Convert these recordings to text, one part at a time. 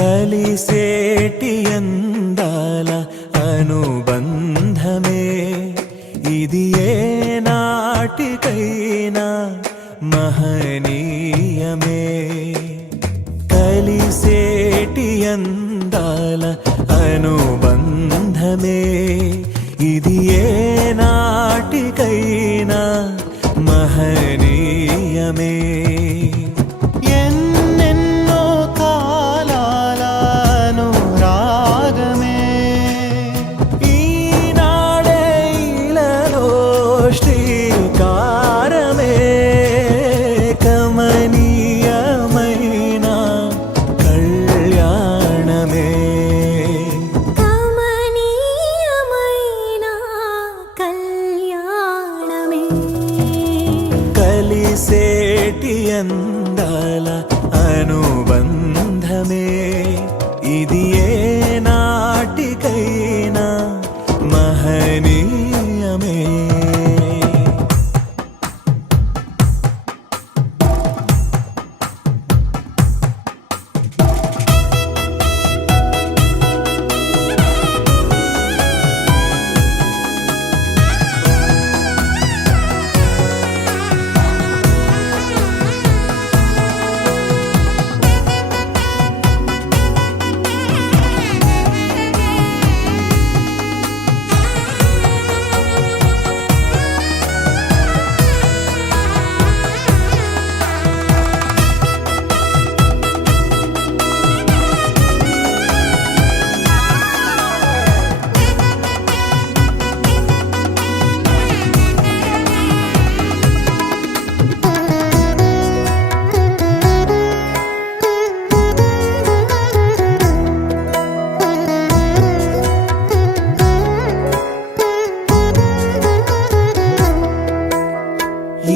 కలిసేటి అందాల అనుబంధమే ఇది ఏ నాటికైనా మహనీయమే. కలిసేటి అందాల అనుబంధమే ఇది ఏ నాటికైనా మహనీయమే. ఎన్నెన్నో కాలాల అనురాగమే ఈనాడే ఇలలో శ్రీకారమే. కమనీయమైన కళ్యాణమే కమనీయమైన కళ్యాణమే. కలిసేటి అందాల అనుబంధమే ఇది ఏ నాటికైనా మహనీయమే.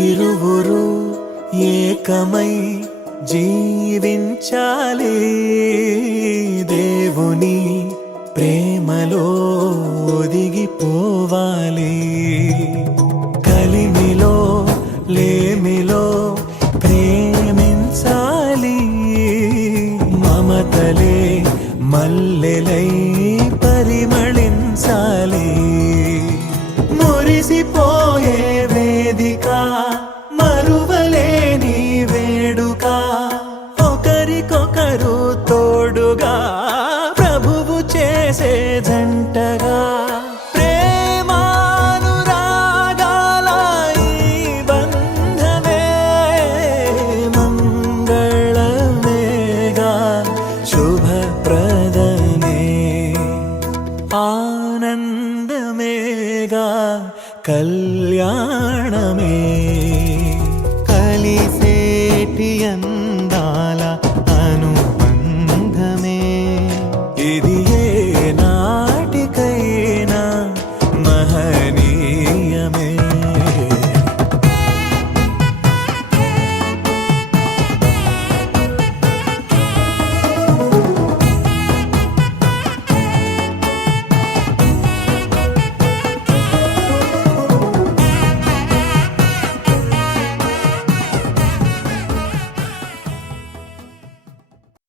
ఇరువురు ఏకమై జీవించాలి దేవుని ప్రేమలో ఒదిగిపోవాలి. కలిమిలో లేమిలో ప్రేమించాలి మమతలే మల్లెలై పరిమళించాలి. మురిసిపోయే వేదిక మరువలేని వేడుక ఒకరికొకరు తోడుగా ప్రభువు చేసే జంటగా ప్రేమానురాగాల ఈ బంధమే మంగళమేగా శుభప్రదమే ఆనందమేగా కళ్యాణమే. కలిసేటి